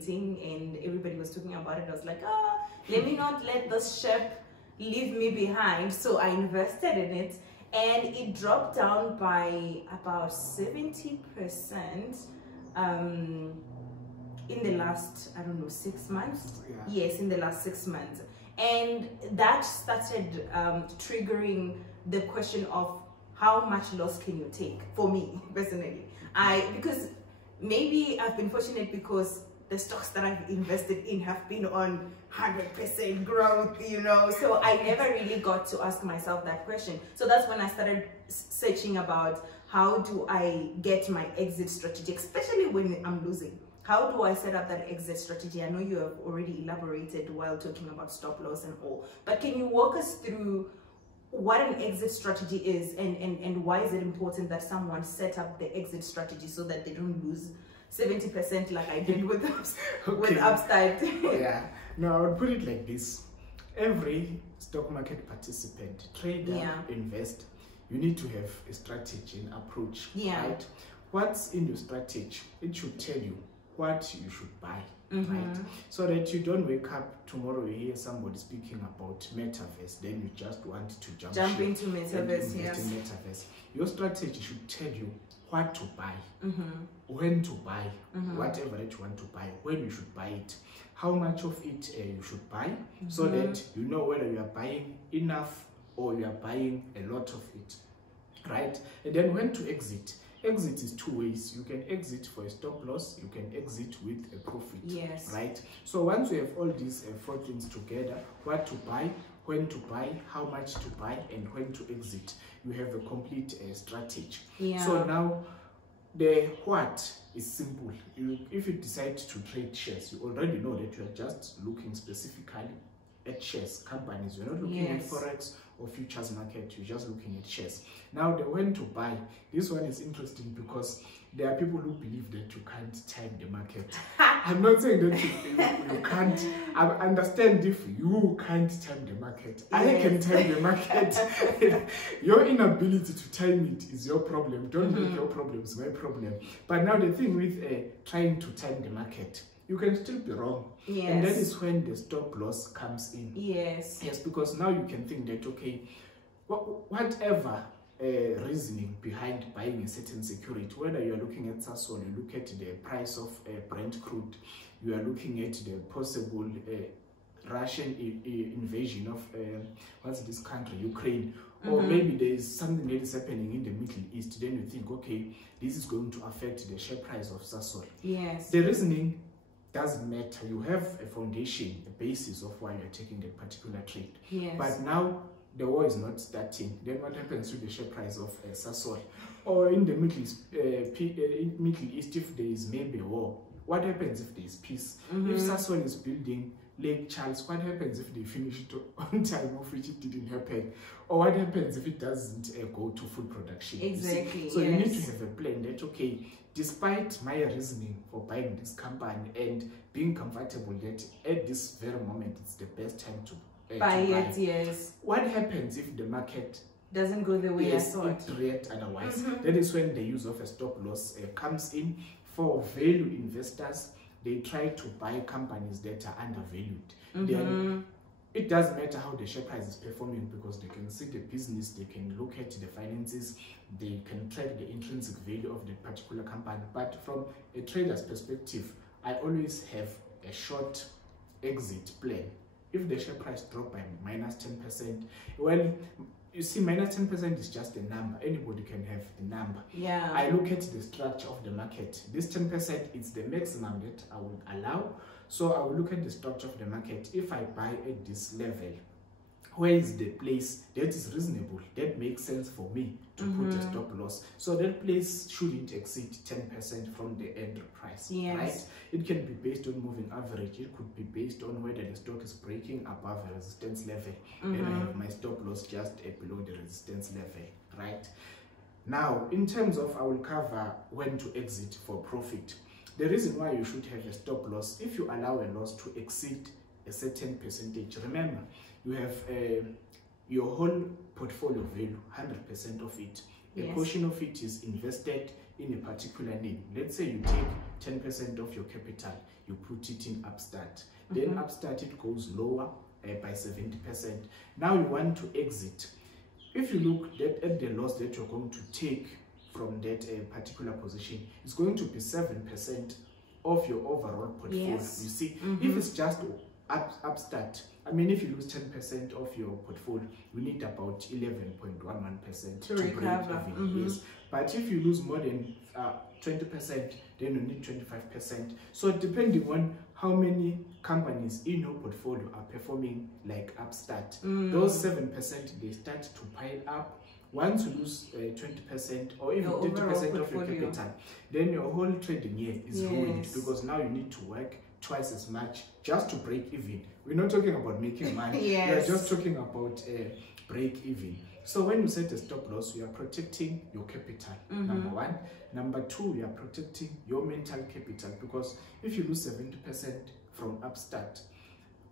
debating and everybody was talking about it. I was like, let me not let this ship leave me behind. So I invested in it, and it dropped down by about 70% in the last, I don't know, 6 months. Yeah. Yes, in the last 6 months. And that started triggering the question of how much loss can you take, for me personally. Because maybe I've been fortunate because the stocks that I've invested in have been on 100% growth, you know, so I never really got to ask myself that question. So that's when I started searching about how do I get my exit strategy, especially when I'm losing. How do I set up that exit strategy? I know you have already elaborated while talking about stop loss and all, but can you walk us through what an exit strategy is, and why is it important that someone set up the exit strategy so that they don't lose 70% like I did with with Upstart? Yeah, no, I would put it like this. Every stock market participant, trader, investor, you need to have a strategy and approach, right? What's in your strategy? It should tell you what you should buy, right? So that you don't wake up tomorrow, you hear somebody speaking about metaverse, then you just want to jump into metaverse. Yes. In metaverse. Your strategy should tell you what to buy, when to buy, whatever that you want to buy, when you should buy it, how much of it you should buy, so that you know whether you are buying enough or you are buying a lot of it, right? And then when to exit. Exit is two ways. You can exit for a stop loss, you can exit with a profit, right? So once you have all these 4 things together, what to buy, when to buy, how much to buy, and when to exit, you have a complete strategy. So now the what is simple. If you decide to trade shares, you already know that you are just looking specifically at shares, companies. You're not looking at forex or futures market, you're just looking at shares. Now the when to buy, this one is interesting because there are people who believe that you can't time the market. I'm not saying that you can't. I understand if you can't time the market. I can time the market. Your inability to time it is your problem. Don't make your problems my problem. But now the thing with trying to time the market, you can still be wrong. And that is when the stop loss comes in. Yes, because now you can think that, okay, whatever reasoning behind buying a certain security, whether you are looking at Sasol, you look at the price of Brent crude, you are looking at the possible Russian invasion of what's this country, Ukraine, or maybe there is something that is happening in the Middle East, then you think, okay, this is going to affect the share price of Sasol. The reasoning doesn't matter. You have a foundation, a basis of why you're taking the particular trade. But now the war is not starting. Then what happens to the share price of Sasol? Or in the Middle East, if there is maybe a war, what happens if there is peace? If Sasol is building Lake Charles, what happens if they finish it on time, of which it didn't happen? Or what happens if it doesn't go to full production? So you need to have a plan that, okay, despite my reasoning for buying this company and being comfortable that at this very moment it's the best time to buy it, what happens if the market doesn't go the way I thought? It reacts otherwise. That is when the use of a stop loss comes in. For value investors, they try to buy companies that are undervalued. Then it doesn't matter how the share price is performing, because they can see the business, they can look at the finances, they can track the intrinsic value of the particular company. But from a trader's perspective, I always have a short exit plan. If the share price drops by -10%, well, you see, -10% is just a number. Anybody can have a number. I look at the structure of the market. This 10% is the maximum that I would allow. So I will look at the structure of the market. If I buy at this level, where is the place that is reasonable, that makes sense for me to put a stop loss? So that place shouldn't exceed 10% from the end price, right? It can be based on moving average. It could be based on whether the stock is breaking above a resistance level. Then I have my stop loss just below the resistance level, right? Now, in terms of, I will cover when to exit for profit. The reason why you should have a stop loss, if you allow a loss to exceed a certain percentage, remember, you have your whole portfolio value, 100% of it. A portion of it is invested in a particular name. Let's say you take 10% of your capital, you put it in Upstart. Then Upstart, it goes lower by 70%. Now you want to exit. If you look at the loss that you're going to take from that particular position, it's going to be 7% of your overall portfolio. Yes. You see, if it's just Upstart, I mean, if you lose 10% of your portfolio, you need about 11.11% to recover. break even. Yes. But if you lose more than 20%, then you need 25%. So depending on how many companies in your portfolio are performing like Upstart, those 7%, they start to pile up. Once you lose 20% or even 30% of your capital, then your whole trading year is ruined, because now you need to work twice as much just to break even. We're not talking about making money. We're just talking about break even. So when you set a stop loss, you are protecting your capital, number one. Number two, you are protecting your mental capital, because if you lose 70% from Upstart,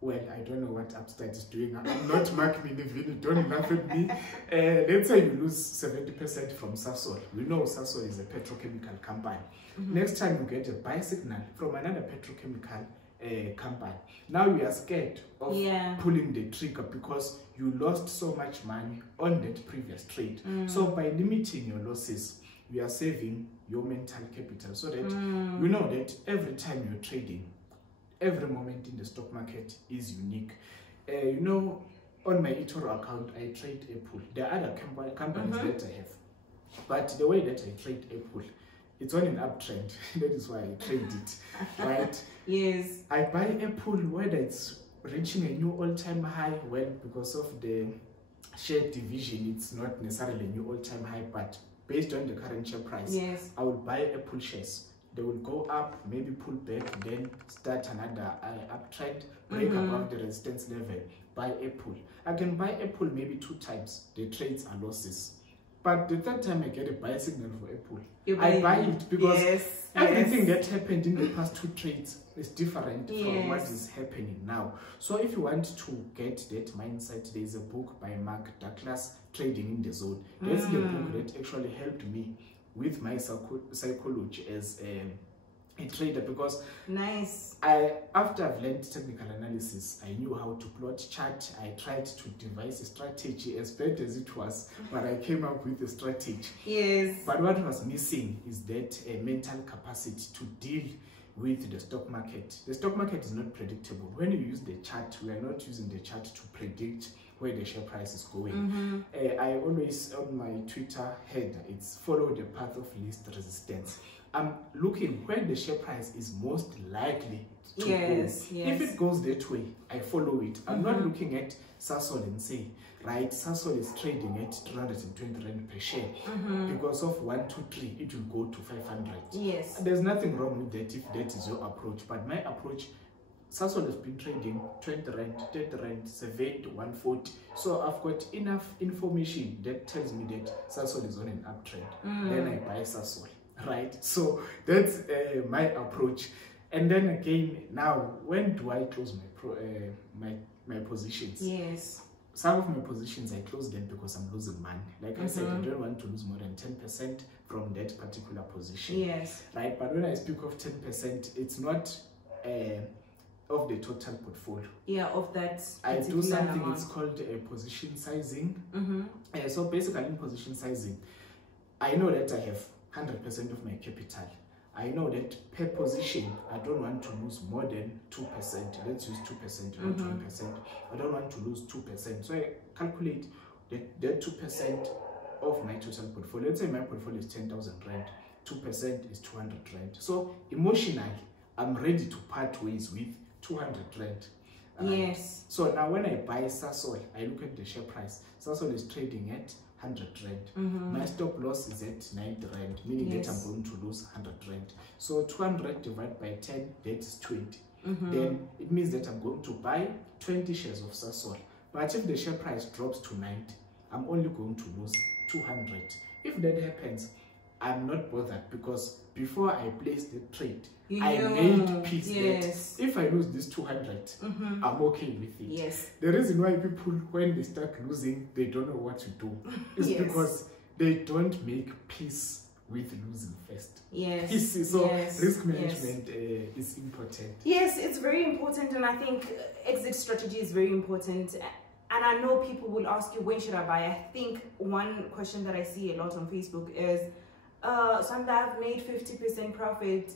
well, I don't know what Upstart is doing. I'm not Mark Minivini, don't laugh at me. Let's say you lose 70% from Sasol. We know Sasol is a petrochemical company. Next time you get a buy signal from another petrochemical company. Now you are scared of pulling the trigger because you lost so much money on that previous trade. So by limiting your losses, you are saving your mental capital, so that you know that every time you're trading, every moment in the stock market is unique. You know, on my eToro account, I trade Apple. There are other companies that I have, but the way that I trade Apple, it's on an uptrend. That is why I trade it, right? Yes. I buy Apple whether it's reaching a new all-time high. Well, because of the share division, it's not necessarily a new all-time high, but based on the current share price, I will buy Apple shares. They will go up, maybe pull back, then start another uptrend, break above the resistance level, buy Apple. I can buy Apple maybe 2 times. The trades are losses. But the third time I get a buy signal for Apple, I buy it, because everything that happened in the past 2 trades is different from what is happening now. So if you want to get that mindset, there is a book by Mark Douglas, Trading in the Zone. That's the book that actually helped me with my psychology as a trader, because after I've learned technical analysis, I knew how to plot chart. I tried to devise a strategy, as bad as it was, but I came up with a strategy. But what was missing is that mental capacity to deal with the stock market. The stock market is not predictable. When you use the chart, we are not using the chart to predict where the share price is going. I always, on my Twitter header, it's follow the path of least resistance. I'm looking where the share price is most likely to go. If it goes that way, I follow it. I'm not looking at Sasol and say, right, Sasol is trading at 320 Rand per share. Because of 1, 2, 3, it will go to 500. There's nothing wrong with that if that is your approach. But my approach, Sasol has been trading 20 Rand, 30 Rand, 70, 140. So I've got enough information that tells me that Sasol is on an uptrend. Then I buy Sasol, right? So that's my approach. And then again, now, when do I close my positions? Some of my positions, I close them because I'm losing money. Like I said, I don't want to lose more than 10% from that particular position. Right? But when I speak of 10%, it's not of the total portfolio. Of that I do something, it's called position sizing. So basically in position sizing, I know that I have 100% of my capital. I know that per position, I don't want to lose more than 2%. Let's use 2%, not 1%. I don't want to lose 2%. So I calculate that 2% of my total portfolio. Let's say my portfolio is 10,000 Rand. 2% is 200 Rand. So emotionally, I'm ready to part ways with 200 Rand. So now when I buy Sasol, I look at the share price. Sasol is trading at 100 Rand. My stop loss is at 90 Rand, meaning that I'm going to lose 100 Rand. So 200 divided by 10, that's 20. Then it means that I'm going to buy 20 shares of Sasol. But if the share price drops to 90, I'm only going to lose 200. If that happens, I'm not bothered, because before I placed the trade, I made peace that if I lose this 200, I'm okay with it. The reason why people, when they start losing, they don't know what to do is because they don't make peace with losing first. Yes. You see, so yes. risk management is important. Yes, it's very important, and I think exit strategy is very important. And I know people will ask you, when should I buy? I think one question that I see a lot on Facebook is, Zwannda, I've made 50% profit.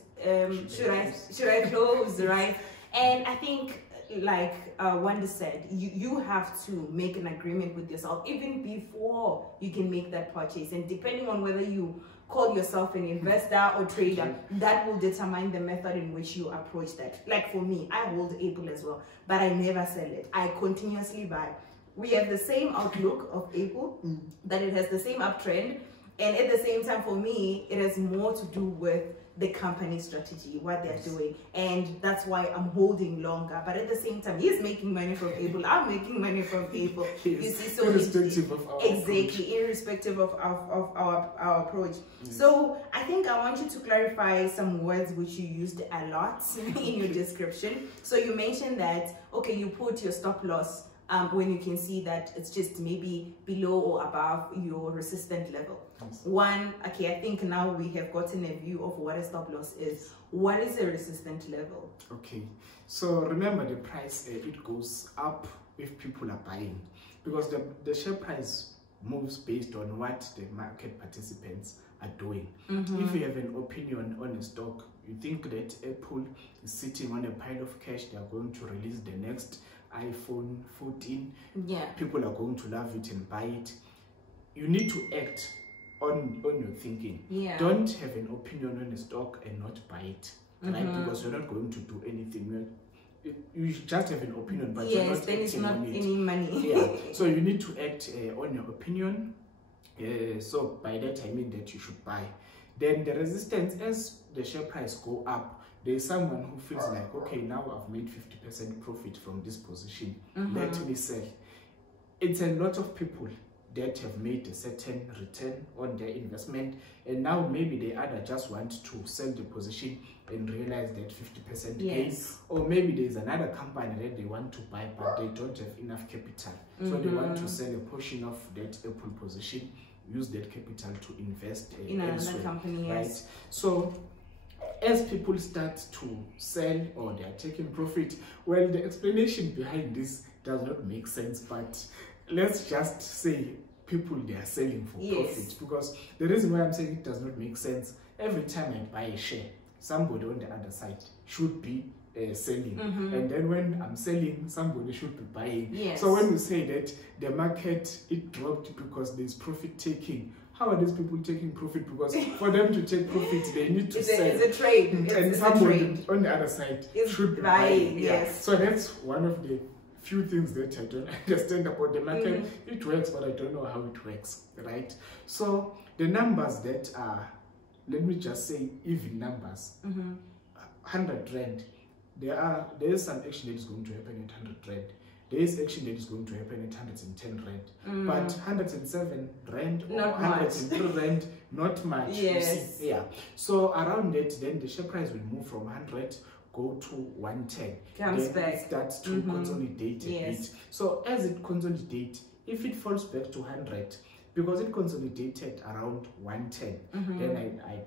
Should I close, right? And I think, like Wanda said, you have to make an agreement with yourself even before you can make that purchase. And depending on whether you call yourself an investor or trader, that will determine the method in which you approach that. Like for me, I hold Apple as well, but I never sell it. I continuously buy. We have the same outlook of Apple, that it has the same uptrend, and at the same time, for me, it has more to do with the company strategy, what they're doing, and that's why I'm holding longer. But at the same time, he's making money from Apple, I'm making money from Apple. You see, so irrespective of our approach. Irrespective of our approach. So I think I want you to clarify some words which you used a lot in your description. So you mentioned that, okay, you put your stop loss when you can see that it's just maybe below or above your resistant level. One, okay, I think now we have gotten a view of what a stop loss is. What is a resistant level? Okay, so remember the price, it goes up if people are buying, because the share price moves based on what the market participants are doing. If you have an opinion on a stock, you think that Apple is sitting on a pile of cash, they are going to release the next iPhone 14, people are going to love it and buy it, you need to act on your thinking. Don't have an opinion on a stock and not buy it, right? Because you're not going to do anything. You just have an opinion, but you're not acting on it. Any money. So you need to act on your opinion. So by that I mean that you should buy. Then the resistance, as the share price go up, there's someone who feels like, okay, now I've made 50% profit from this position, let me sell. It's a lot of people that have made a certain return on their investment, and now maybe they either just want to sell the position and realize that 50% gain, or maybe there's another company that they want to buy but they don't have enough capital, so they want to sell a portion of that Apple position, use that capital to invest in another company, right? So as people start to sell or they are taking profit, well, the explanation behind this does not make sense, but let's just say people, they are selling for profit, because the reason why I'm saying it does not make sense, every time I buy a share, somebody on the other side should be selling, and then when I'm selling, somebody should be buying. So when you say that the market, it dropped because there's profit taking, how are these people taking profit? Because for them to take profit, they need to sell. It's a trade. And somebody on the other side should be buying. So that's one of the few things that I don't understand about the market. It works, but I don't know how it works, right? So the numbers that are, let me just say, even numbers, 100 Rand, there is some action that is going to happen at 100 Rand. There is action that is going to happen at 110 Rand. But 107 Rand or 103 Rand, not much. So around that, then the share price will move from 100, go to 110. Comes then back. It starts to consolidate a bit. So as it consolidates, if it falls back to 100, because it consolidated around 110, then I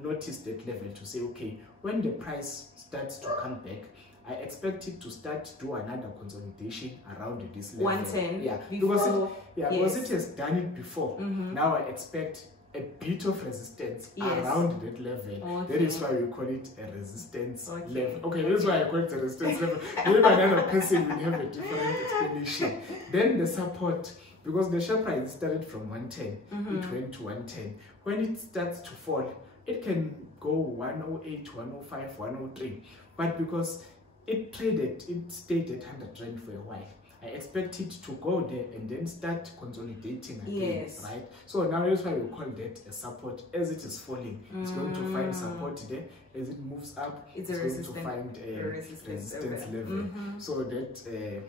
noticed that level to say, okay, when the price starts to come back, I expect it to start do another consolidation around this level. 110. Because it has done it before. Now I expect a bit of resistance around that level. That is why we call it a resistance level. Okay, that's why I call it a resistance level. Maybe another person will have a different explanation. Then the support, because the share price started from 110, it went to 110. When it starts to fall, it can go 108, 105, 103. But because it stayed at 100 Rand for a while, I expect it to go there and then start consolidating again, right? So now that's why we call that a support. As it is falling, it's going to find support there. As it moves up, it's going to find a resistance level. So that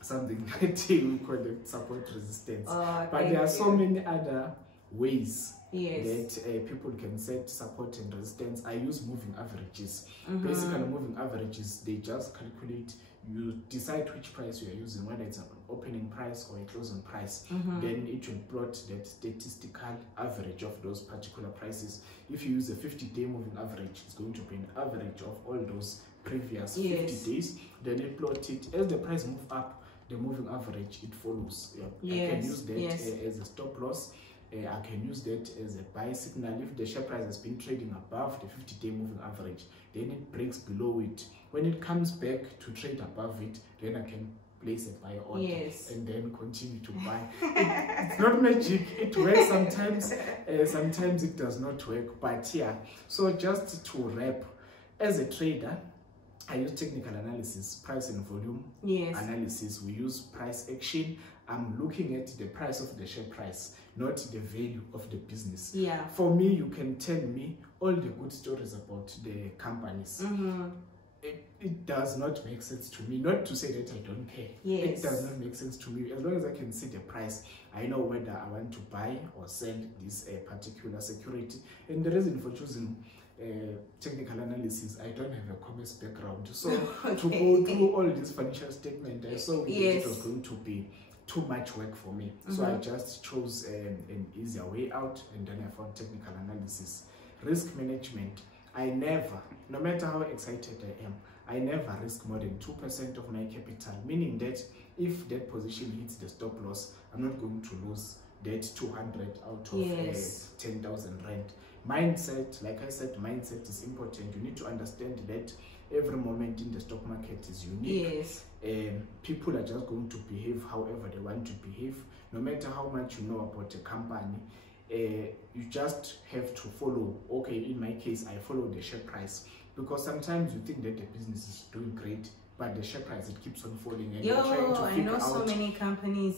something that we call it support resistance. But there are so many other ways yes. that people can set support and resistance. I use moving averages. Basically, moving averages, they just calculate, you decide which price you are using, whether it's an opening price or a closing price. Then it will plot that statistical average of those particular prices. If you use a 50-day moving average, it's going to be an average of all those previous 50 days. Then it plot it as the price move up, the moving average, it follows. I can use that as a stop loss. I can use that as a buy signal. If the share price has been trading above the 50-day moving average, then it breaks below it. When it comes back to trade above it, then I can place a buy order and then continue to buy. It's not magic. It works sometimes. Sometimes it does not work. But yeah, so just to wrap, as a trader, I use technical analysis, price and volume analysis. We use price action. I'm looking at the price of the share price, not the value of the business. For me, you can tell me all the good stories about the companies. It does not make sense to me. Not to say that I don't care. It does not make sense to me. As long as I can see the price, I know whether I want to buy or sell this particular security. And the reason for choosing technical analysis, I don't have a commerce background. So to go through all this financial statement, I saw it was going to be too much work for me. So I just chose an easier way out, and then I found technical analysis. Risk management, I never, no matter how excited I am, I never risk more than 2% of my capital, meaning that if that position hits the stop loss, I'm not going to lose that 200 out of 10,000 rand. Mindset, like I said, mindset is important. You need to understand that every moment in the stock market is unique. People are just going to behave however they want to behave. No matter how much you know about a company, you just have to follow. Okay, in my case, I follow the share price, because sometimes you think that the business is doing great, but the share price, it keeps on falling, and you're trying to figure out. So many companies.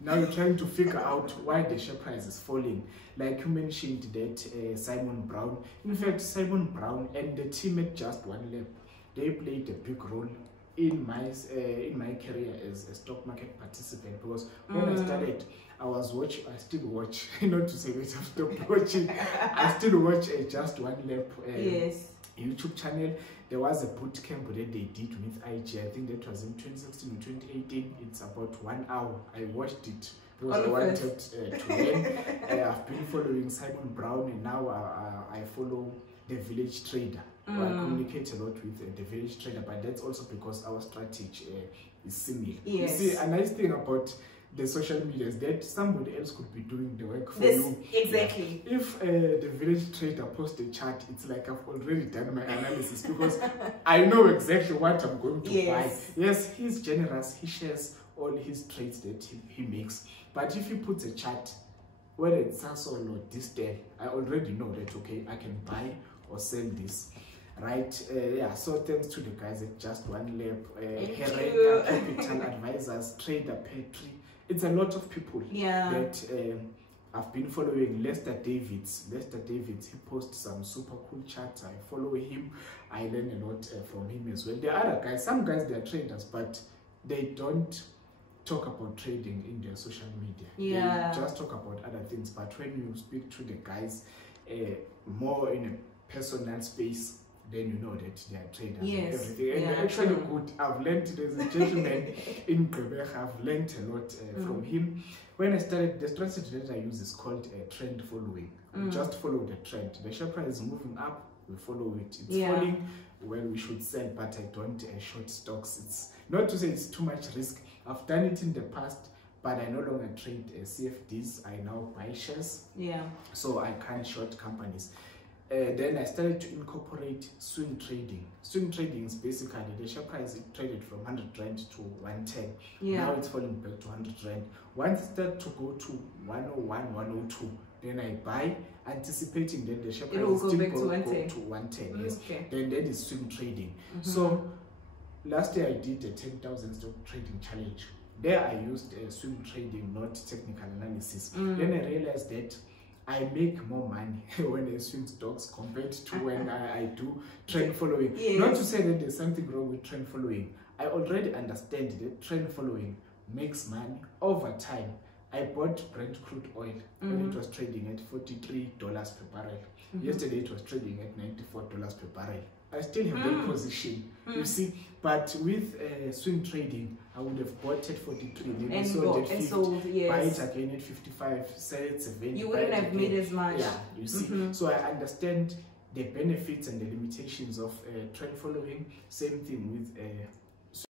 Now you're trying to figure out why the share price is falling. Like you mentioned that Simon Brown. In fact, Simon Brown and the team at Just One Lab, they played a big role in my career as a stock market participant, because when I started, I still watch, not to say that I've stopped watching, I still watch Just One Lab YouTube channel. There was a boot camp that they did with IG. I think that was in 2016 or 2018. It's about 1 hour. I watched it because I wanted to learn. I've been following Simon Brown, and now I follow the Village Trader. I communicate a lot with the Village Trader, but that's also because our strategy is similar. You see, a nice thing about the social media is that somebody else could be doing the work for you. If the Village Trader posts a chart, it's like I've already done my analysis, because I know exactly what I'm going to buy. Yes, he's generous. He shares all his trades that he makes. But if he puts a chart, whether it's Sasol or Distel, I already know that, okay, I can buy or sell this. Right, so thanks to the guys at Just One Lab, Capital Advisors, Trader Petri. It's a lot of people that I've been following. Lester Davids, he posts some super cool charts. I follow him. I learn a lot from him as well. The other guys, some guys, they are traders, but they don't talk about trading in their social media. They just talk about other things. But when you speak to the guys more in a personal space, then you know that they are traders and everything. And they're actually good. I've learned, there's a gentleman in Quebec, I've learned a lot from him. When I started, the strategy that I use is called trend following. We just follow the trend. The share price is moving up, we follow it. It's falling, well, we should sell, but I don't short stocks. It's not to say it's too much risk. I've done it in the past, but I no longer trade CFDs. I now buy shares. So I can't short companies. Then I started to incorporate swing trading. Swing trading is basically the share price traded from 100 rand to 110. Now it's falling back to 100 rand. Once it starts to go to 101, 102, then I buy, anticipating that the share price will still go to 110. Yes. Then that is swing trading. So last year I did a 10,000 stock trading challenge. There I used swing trading, not technical analysis. Then I realized that I make more money when I swing stocks compared to when I do trend following. Not to say that there's something wrong with trend following. I already understand that trend following makes money over time. I bought Brent crude oil when it was trading at $43 per barrel. Yesterday it was trading at $94 per barrel. I still have that position, you see. But with swing trading, I would have bought at 43, then sold at 50, buy it again at 55, sell it 70. You wouldn't have made as much. Yeah, you see. So I understand the benefits and the limitations of trend following. Same thing with